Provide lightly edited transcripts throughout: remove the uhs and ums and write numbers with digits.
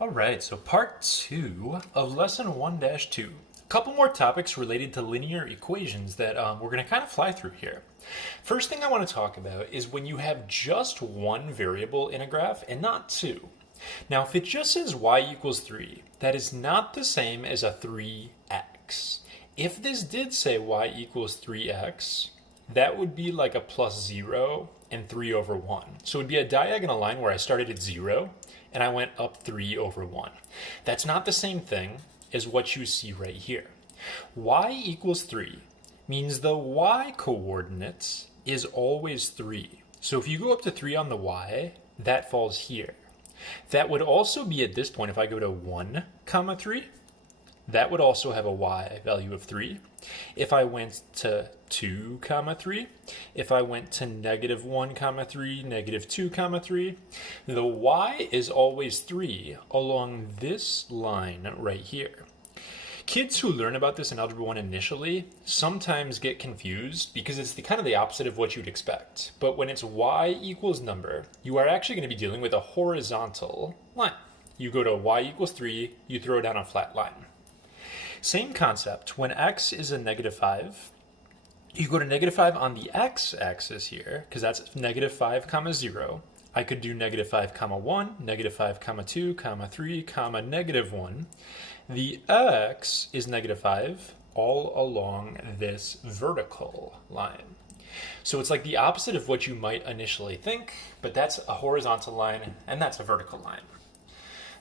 All right, so part two of lesson 1-2. A couple more topics related to linear equations that we're going to kind of fly through here. First thing I want to talk about is when you have just one variable in a graph and not two. Now, if it just says y equals 3, that is not the same as a 3x. If this did say y equals 3x, that would be like a plus 0 and 3 over 1. So it would be a diagonal line where I started at 0 and I went up 3 over 1. That's not the same thing as what you see right here. Y equals 3 means the y coordinate is always 3. So if you go up to 3 on the y, that falls here. That would also be at this point if I go to 1 comma 3. That would also have a y value of 3. If I went to 2 comma 3, if I went to negative 1 comma 3, negative 2 comma 3, the y is always 3 along this line right here. Kids who learn about this in Algebra 1 initially sometimes get confused because it's kind of the opposite of what you'd expect. But when it's y equals number, you are actually going to be dealing with a horizontal line. You go to y equals 3, you throw down a flat line. Same concept, when x is a negative 5, you go to negative 5 on the x-axis here, because that's negative 5 comma 0. I could do negative 5 comma 1, negative 5 comma 2, comma 3, comma negative 1. The x is negative 5 all along this vertical line. So it's like the opposite of what you might initially think, but that's a horizontal line and that's a vertical line.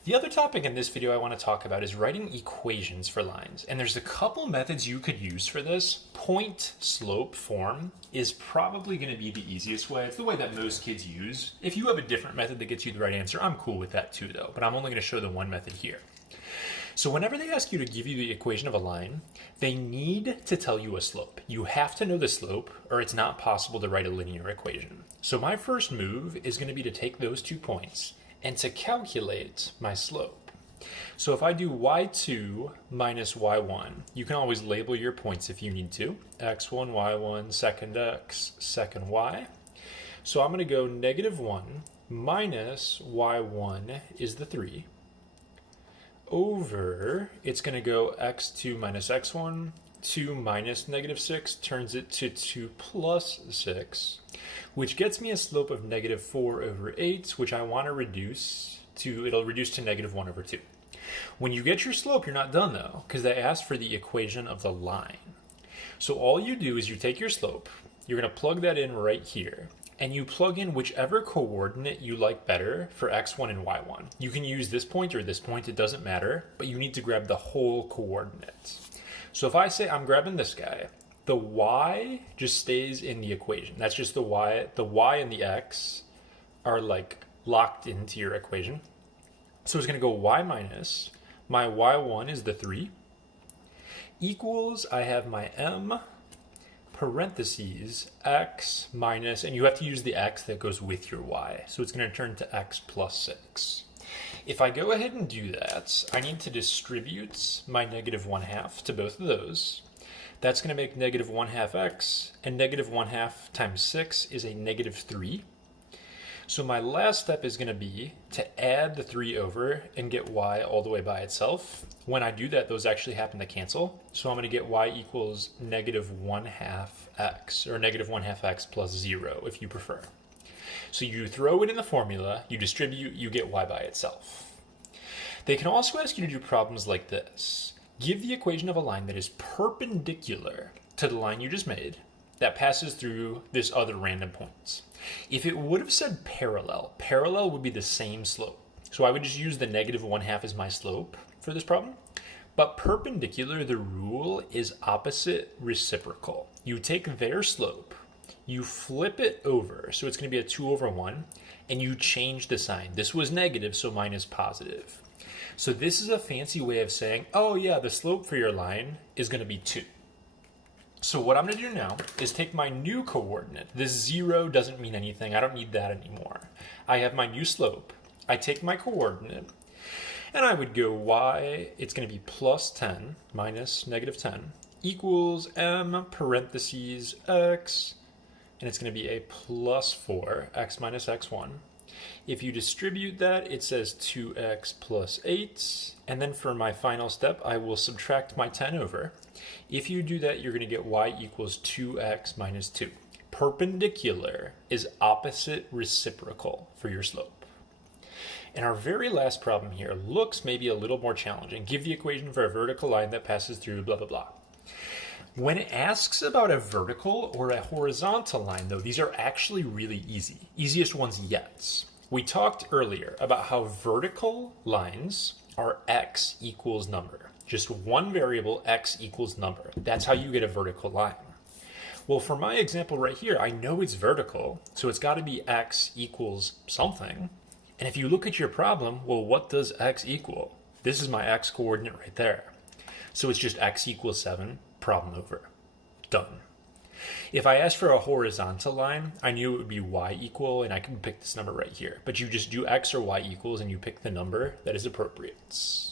The other topic in this video I want to talk about is writing equations for lines. And there's a couple methods you could use for this. Point-slope form is probably going to be the easiest way. It's the way that most kids use. If you have a different method that gets you the right answer, I'm cool with that too though. But I'm only going to show the one method here. So whenever they ask you to give you the equation of a line, they need to tell you a slope. You have to know the slope or it's not possible to write a linear equation. So my first move is going to be to take those 2 points and to calculate my slope. So if I do y2 minus y1, you can always label your points if you need to. x1, y1, second x, second y. So I'm going to go negative 1 minus y1 is the 3 over, it's going to go x2 minus x1, 2 minus negative 6 turns it to 2 plus 6, which gets me a slope of negative 4 over 8, which I want to reduce to, it'll reduce to negative 1 over 2. When you get your slope, you're not done though, because they asked for the equation of the line. So all you do is you take your slope, you're going to plug that in right here, and you plug in whichever coordinate you like better for x1 and y1. You can use this point or this point, it doesn't matter, but you need to grab the whole coordinate. So if I say I'm grabbing this guy, the y just stays in the equation. That's just the y and the x are like locked into your equation. So it's going to go y minus, my y1 is the 3, equals, I have my m, parentheses, x minus, and you have to use the x that goes with your y. So it's going to turn to x plus 6. If I go ahead and do that, I need to distribute my negative 1/2 to both of those. That's going to make negative 1/2 x, and negative 1/2 times 6 is a negative 3. So my last step is going to be to add the 3 over and get y all the way by itself. When I do that, those actually happen to cancel. So I'm going to get y equals negative 1/2 x, or negative 1/2 x plus 0 if you prefer. So you throw it in the formula, you distribute, you get y by itself. They can also ask you to do problems like this. Give the equation of a line that is perpendicular to the line you just made that passes through this other random point. If it would have said parallel, parallel would be the same slope. So I would just use the negative 1/2 as my slope for this problem. But perpendicular, the rule is opposite reciprocal. You take their slope, you flip it over, so it's going to be a 2 over 1, and you change the sign. This was negative, so mine is positive. So this is a fancy way of saying, oh yeah, the slope for your line is going to be 2. So what I'm going to do now is take my new coordinate. This 0 doesn't mean anything. I don't need that anymore. I have my new slope. I take my coordinate, and I would go y, it's going to be plus 10 minus negative 10 equals m parentheses x, and it's going to be a plus 4, x minus x1. If you distribute that, it says 2x plus 8. And then for my final step, I will subtract my 10 over. If you do that, you're going to get y equals 2x minus 2. Perpendicular is opposite reciprocal for your slope. And our very last problem here looks maybe a little more challenging. Give the equation for a vertical line that passes through blah, blah, blah. When it asks about a vertical or a horizontal line, though, these are actually really easy. Easiest ones yet. We talked earlier about how vertical lines are x equals number. Just one variable, x equals number. That's how you get a vertical line. Well, for my example right here, I know it's vertical, so it's got to be x equals something. And if you look at your problem, well, what does x equal? This is my x coordinate right there. So it's just x equals 7, problem over. Done. If I asked for a horizontal line, I knew it would be y equal, and I can pick this number right here. But you just do x or y equals, and you pick the number that is appropriate.